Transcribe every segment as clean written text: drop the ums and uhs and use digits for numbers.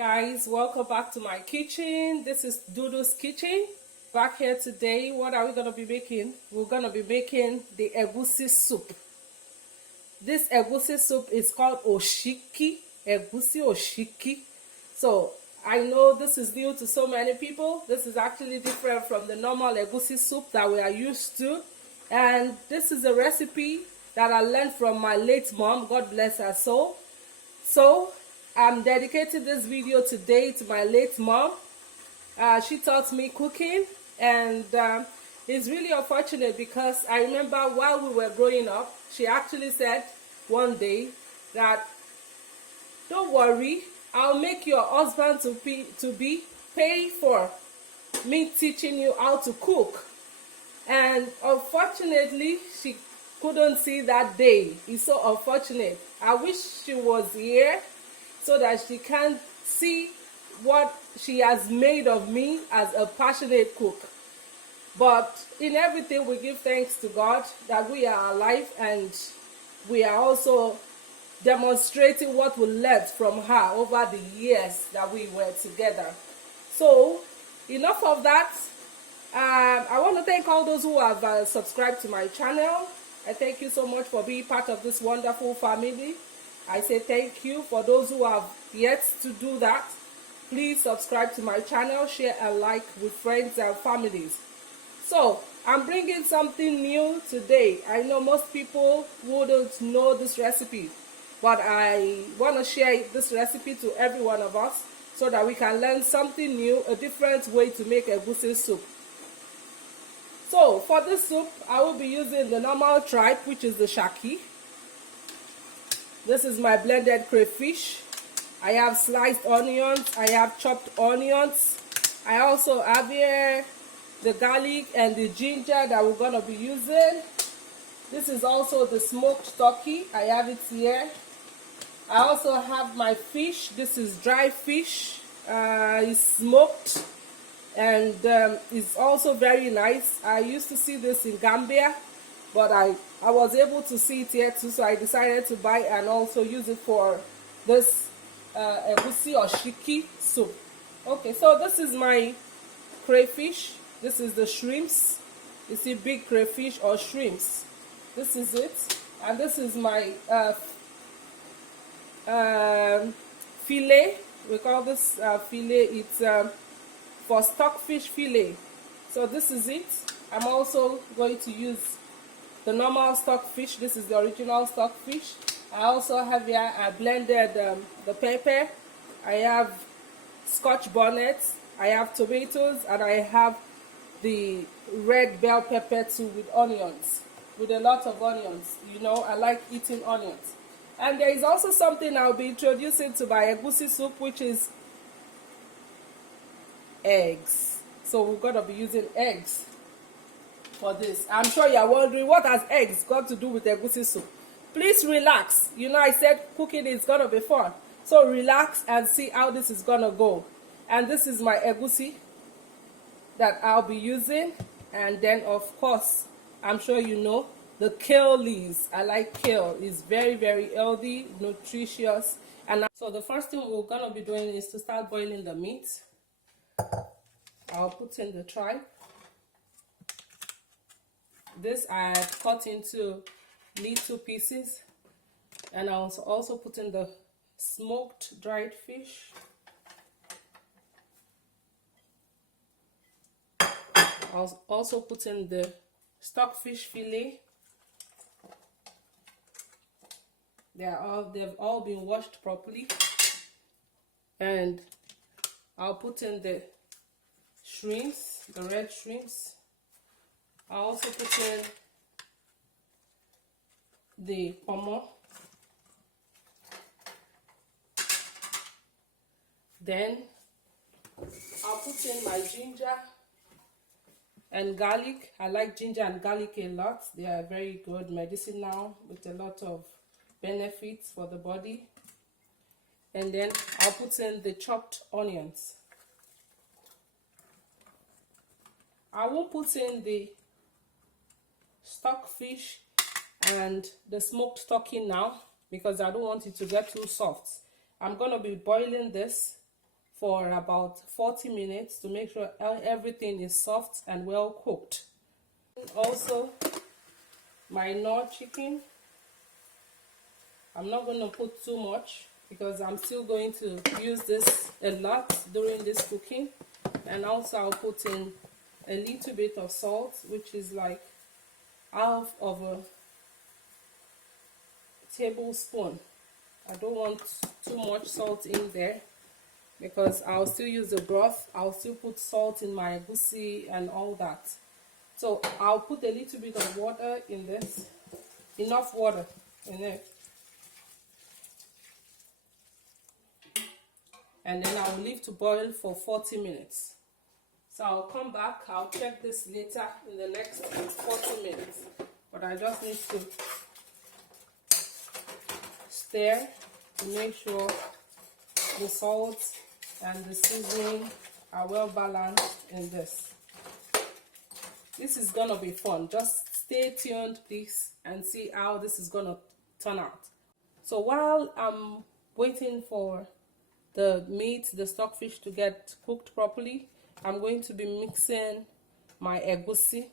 Guys, welcome back to my kitchen. This is Dhudhu's kitchen. Back here today, what are we going to be making? We're going to be making the egusi soup. This egusi soup is called Osiki, Egusi Osiki. So I know this is new to so many people. This is actually different from the normal egusi soup that we are used to. And this is a recipe that I learned from my late mom. God bless her soul. So I'm dedicating this video today to my late mom. She taught me cooking, and it's really unfortunate because I remember while we were growing up, she actually said one day that, don't worry, I'll make your husband to be pay for me teaching you how to cook. And unfortunately, she couldn't see that day. It's so unfortunate. I wish she was here so that she can see what she has made of me as a passionate cook. But in everything, we give thanks to God that we are alive, and we are also demonstrating what we learned from her over the years that we were together. So enough of that. I want to thank all those who have subscribed to my channel. I thank you so much for being part of this wonderful family. I say thank you. For those who have yet to do that, please subscribe to my channel, share and like with friends and families. So I'm bringing something new today. I know most people wouldn't know this recipe, but I want to share this recipe to every one of us so that we can learn something new, a different way to make egusi soup. So for this soup, I will be using the normal tribe, which is the shaki. This is my blended crayfish. I have sliced onions. I have chopped onions. I also have here the garlic and the ginger that we're going to be using. This is also the smoked turkey. I have it here. I also have my fish. This is dry fish. It's smoked, and it's also very nice. I used to see this in Gambia, but I was able to see it here too, so I decided to buy and also use it for this egusi Osiki soup. Okay, so this is my crayfish. This is the shrimps. You see big crayfish or shrimps. This is it. And this is my fillet. We call this fillet. It's for stockfish fillet. So this is it. I'm also going to use the normal stockfish. This is the original stockfish. I also have here, I blended the pepper. I have scotch bonnet. I have tomatoes, and I have the red bell pepper too with onions, with a lot of onions. You know, I like eating onions. And there is also something I'll be introducing to my egusi soup, which is eggs. So we're going to be using eggs for this. I'm sure you're wondering, what has eggs got to do with egusi soup? Please relax. You know, I said cooking is going to be fun. So relax and see how this is going to go. And this is my egusi that I'll be using. And then, of course, I'm sure you know, the kale leaves. I like kale. It's very, very healthy, nutritious. And so the first thing we're going to be doing is to start boiling the meat. I'll put in the tripe. This I cut into little pieces, and I'll also put in the smoked dried fish. I'll also put in the stockfish fillet. They've all been washed properly, and I'll put in the shrimps, the red shrimps. I'll also put in the pomo. Then I'll put in my ginger and garlic. I like ginger and garlic a lot. They are very good medicinal with a lot of benefits for the body. And then I'll put in the chopped onions. I won't put in the stockfish and the smoked turkey now because I don't want it to get too soft. I'm going to be boiling this for about 40 minutes to make sure everything is soft and well cooked. Also, my Knorr chicken, I'm not going to put too much because I'm still going to use this a lot during this cooking. And also I'll put in a little bit of salt, which is like half of a tablespoon. I don't want too much salt in there because I'll still use the broth. I'll still put salt in my egusi and all that. So I'll put a little bit of water in this, enough water in it. And then I'll leave to boil for 40 minutes. So I'll come back, I'll check this later in the next 40 minutes. But I just need to stir to make sure the salt and the seasoning are well balanced in this. This is gonna be fun. Just stay tuned, please, and see how this is gonna turn out. So while I'm waiting for the meat, the stockfish to get cooked properly, I'm going to be mixing my egusi.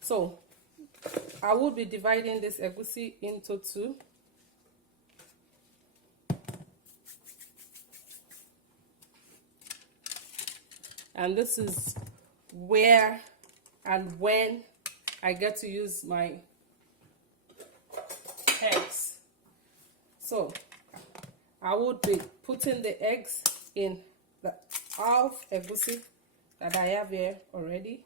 So I will be dividing this egusi into two. And this is where and when I get to use my eggs. So I would be putting the eggs in the half egusi that I have here already.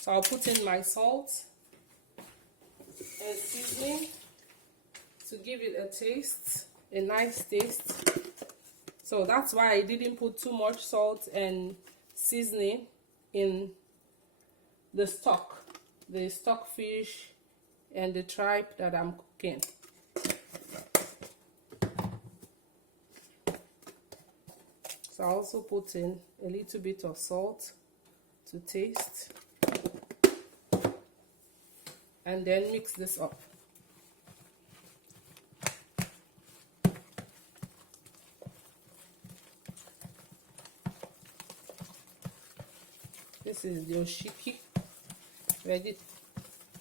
So I'll put in my salt and seasoning to give it a taste, a nice taste. So that's why I didn't put too much salt and seasoning in the stockfish and the tripe that I'm cooking. So I also put in a little bit of salt to taste. And then mix this up. This is the Osiki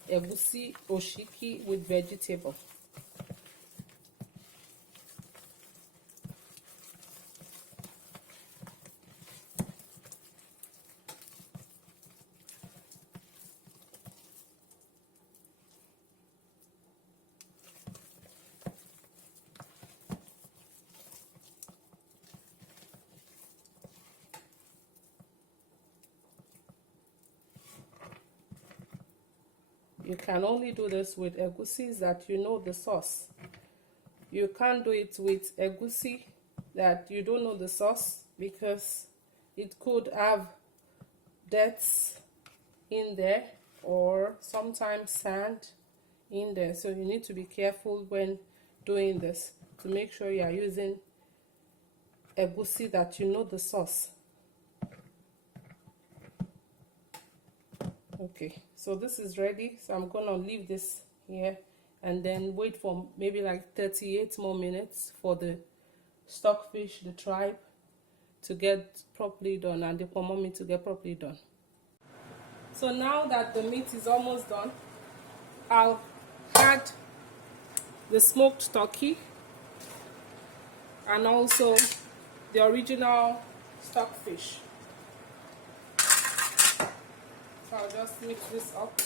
Egusi Osiki with vegetable. You can only do this with egusi that you know the sauce. You can't do it with egusi that you don't know the sauce because it could have debts in there or sometimes sand in there. So you need to be careful when doing this to make sure you are using egusi that you know the sauce. Okay, so this is ready. So I'm gonna leave this here and then wait for maybe like 38 more minutes for the stockfish, the tripe, to get properly done and the pomomi to get properly done. So now that the meat is almost done, I'll add the smoked turkey and also the original stockfish. So I'll just mix this up.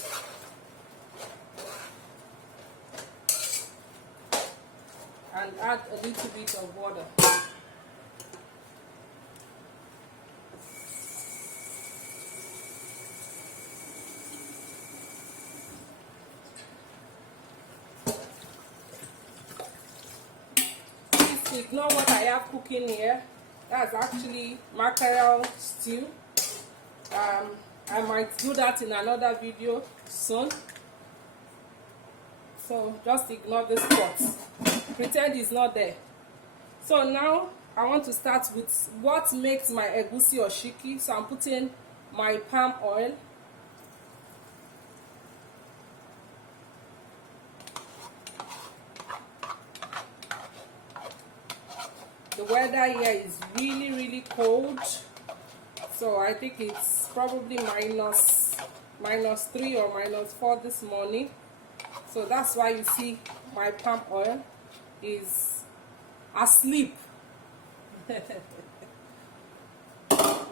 And add a little bit of water. Please ignore what I have cooking here. That's actually mackerel stew. I might do that in another video soon. So just ignore this pot. Pretend it's not there. So now I want to start with what makes my egusi oshiki. So I'm putting my palm oil. The weather here is really cold, so I think it's probably minus 3 or minus 4 this morning. So that's why you see my palm oil is asleep.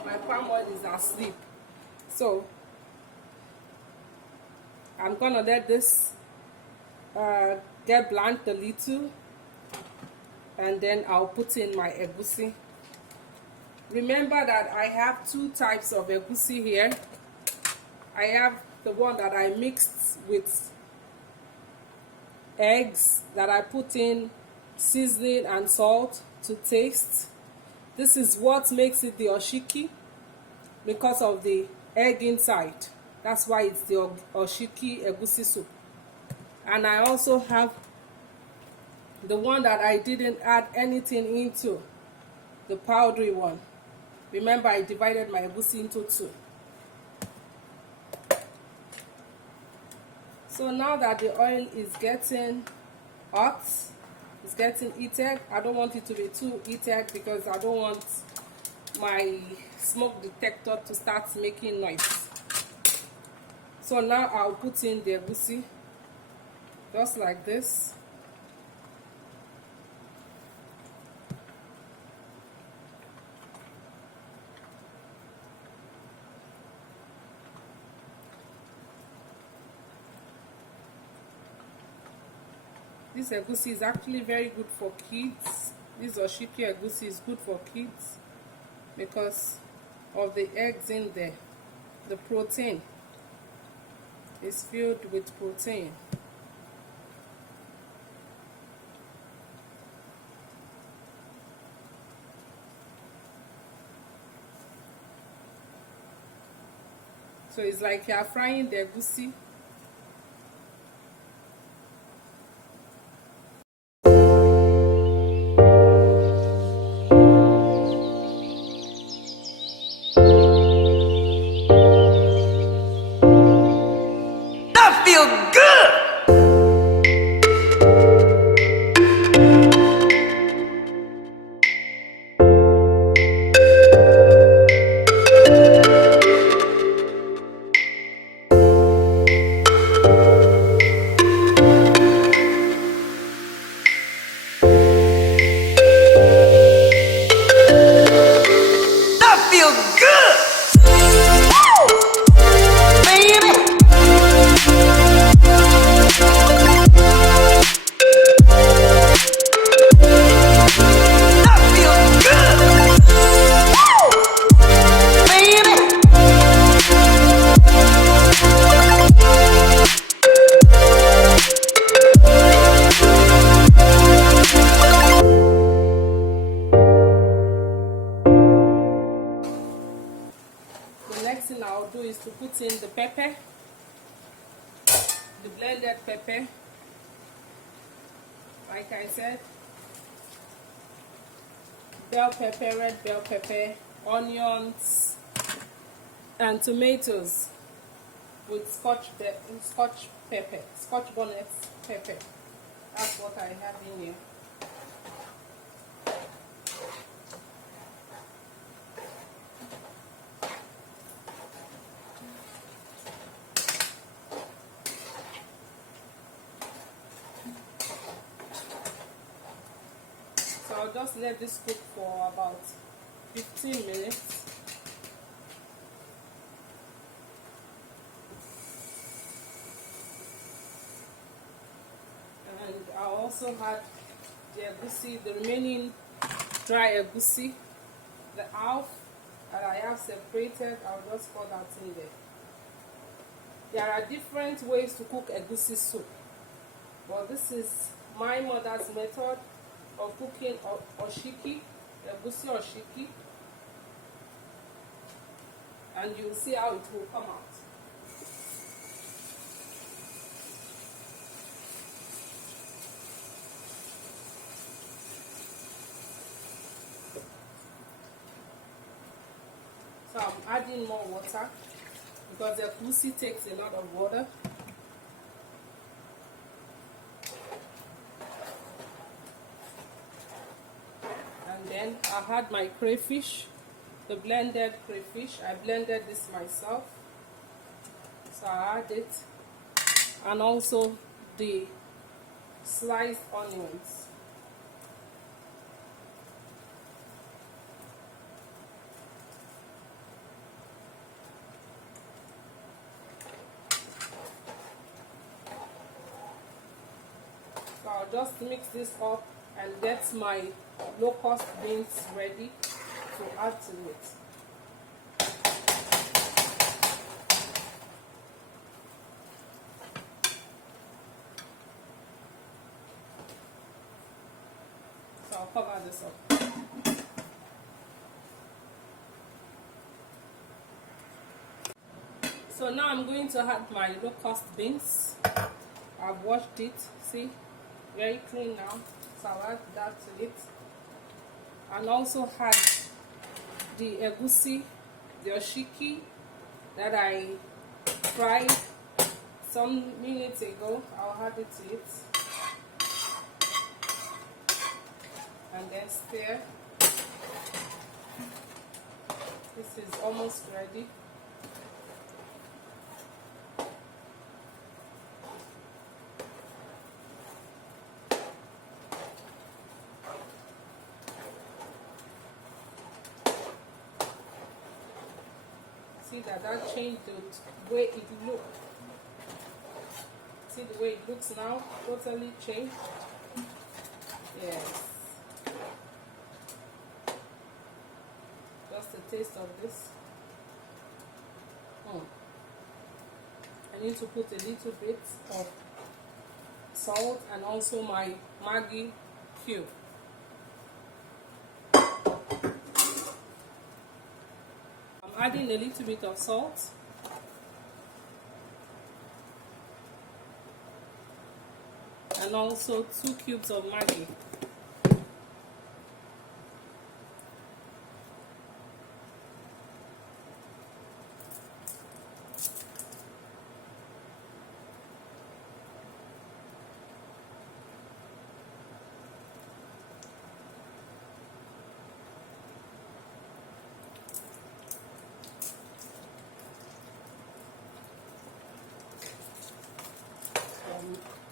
My palm oil is asleep. So I'm gonna let this get bland a little, and then I'll put in my egusi. Remember that I have 2 types of egusi here. I have the one that I mixed with eggs, that I put in seasoning and salt to taste. This is what makes it the oshiki, because of the egg inside. That's why it's the Osiki Egusi Soup. And I also have the one that I didn't add anything into, the powdery one. Remember, I divided my egusi into 2. So now that the oil is getting hot, it's getting heated. I don't want it to be too heated because I don't want my smoke detector to start making noise. So now I'll put in the egusi, just like this. This egusi is actually very good for kids. This oshiki egusi is good for kids because of the eggs in there. The protein is filled with protein. So it's like you are frying the egusi. Next thing I'll do is to put in the pepper, the blended pepper. Like I said, bell pepper, red bell pepper, onions, and tomatoes with scotch pepper, scotch bonnet pepper. That's what I have in here. So I'll just let this cook for about 15 minutes. And I also had the egusi, the remaining dry egusi, the half that I have separated. I'll just pour that in there. There are different ways to cook egusi soup, but this is my mother's method of cooking oshiki, egusi oshiki, and you'll see how it will come out. adding more water because the egusi takes a lot of water. And then I had my crayfish, the blended crayfish. I blended this myself, so I add it, and also the sliced onions. So I'll just mix this up and get my low-cost beans ready to add to it. So I'll cover this up. So now I'm going to add my low-cost beans. I've washed it, see, very clean now. So I'll add that to it. And also add the egusi, the oshiki that I fried some minutes ago. I'll add it to it. And then stir. This is almost ready. See that changed the way it looked. See the way it looks now? Totally changed. Yes. Just a taste of this. I need to put a little bit of salt and also my Maggi cube. I'm adding a little bit of salt. And also 2 cubes of Maggi.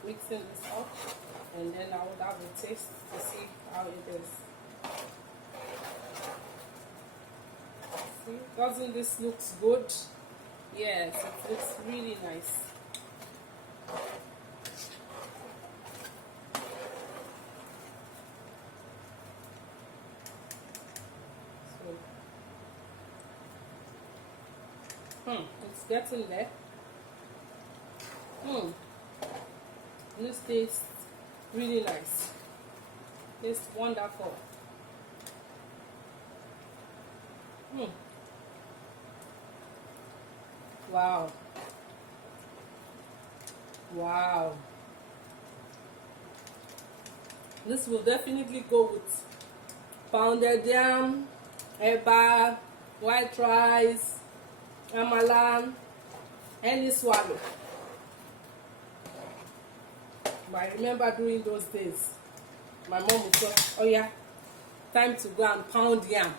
Mixing this up, and then I will have a taste to see how it is. See, doesn't this look good? Yes, it looks really nice. So, it's getting there. This tastes really nice. It's wonderful. Wow. Wow. This will definitely go with pounded yam, eba, white rice, amala, any swallow. But I remember during those days, my mom would say, oh yeah, time to go and pound yam.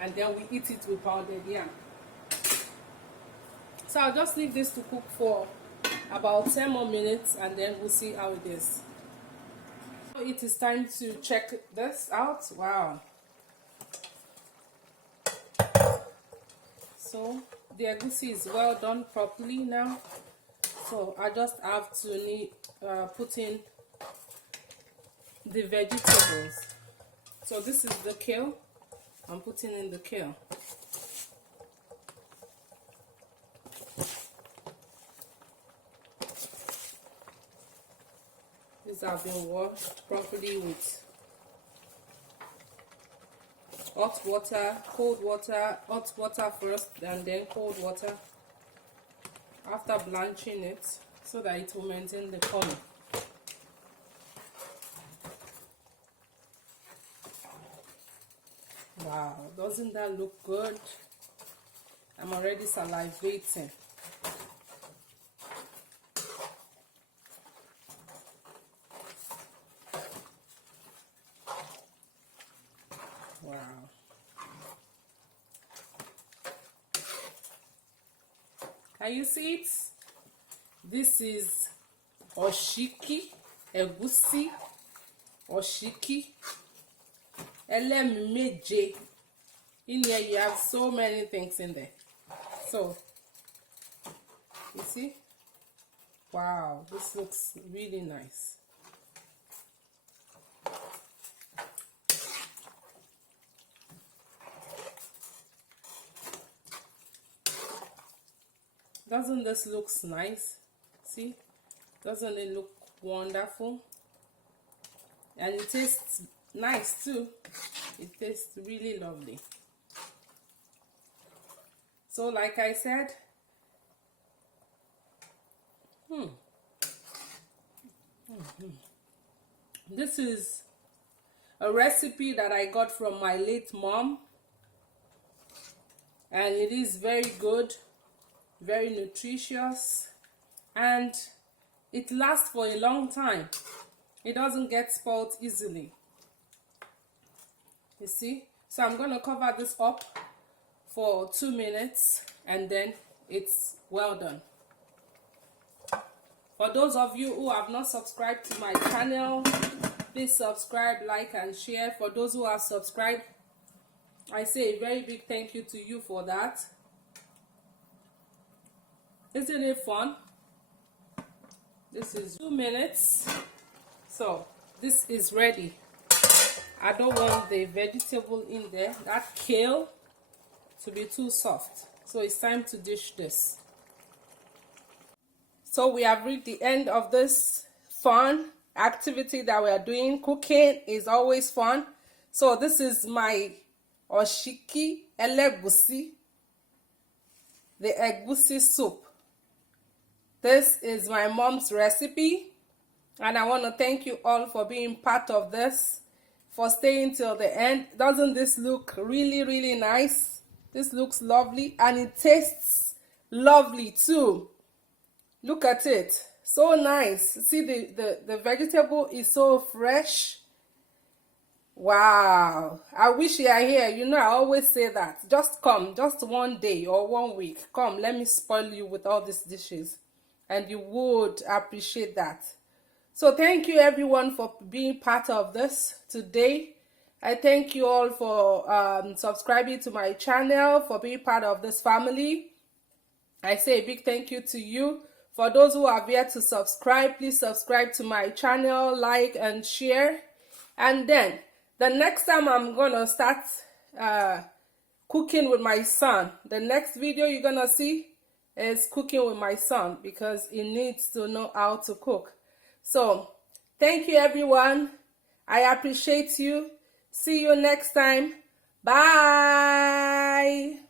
And then we eat it with pounded yam. So I'll just leave this to cook for about 10 more minutes and then we'll see how it is. So it is time to check this out. Wow. So the egusi is well done properly now. So I just have to put in the vegetables. So this is the kale. I'm putting in the kale. These have been washed properly with hot water, cold water, hot water first and then cold water after blanching it so that it will maintain the color. Wow, doesn't that look good? I'm already salivating. Wow. Can you see it? This is Osiki Egusi Osiki Meje. In here you have so many things in there. So you see, wow, this looks really nice. Doesn't this look nice? See, doesn't it look wonderful? And it tastes nice too. It tastes really lovely. So like I said, this is a recipe that I got from my late mom, and it is very good, very nutritious, and it lasts for a long time. It doesn't get spoiled easily. You see? So I'm going to cover this up for 2 minutes, and then it's well done. For those of you who have not subscribed to my channel, please subscribe, like, and share. For those who have subscribed, I say a very big thank you to you for that. Isn't it fun? This is 2 minutes. So this is ready. I don't want the vegetable in there, that kale, to be too soft. So it's time to dish this. So we have reached the end of this fun activity that we are doing. Cooking is always fun. So this is my Osiki Egusi, the egusi soup. This is my mom's recipe, and I want to thank you all for being part of this, for staying till the end. Doesn't this look really, really nice? This looks lovely, and it tastes lovely too. Look at it. So nice. See, the vegetable is so fresh. Wow. I wish you are here. You know, I always say that. Just come, just one day or 1 week. Come, let me spoil you with all these dishes. And you would appreciate that. So thank you everyone for being part of this today. I thank you all for subscribing to my channel, for being part of this family. I say a big thank you to you. For those who have yet to subscribe, please subscribe to my channel, like and share. And then the next time I'm gonna start cooking with my son. The next video you're gonna see is cooking with my son, because he needs to know how to cook. So thank you everyone. I appreciate you. See you next time. Bye.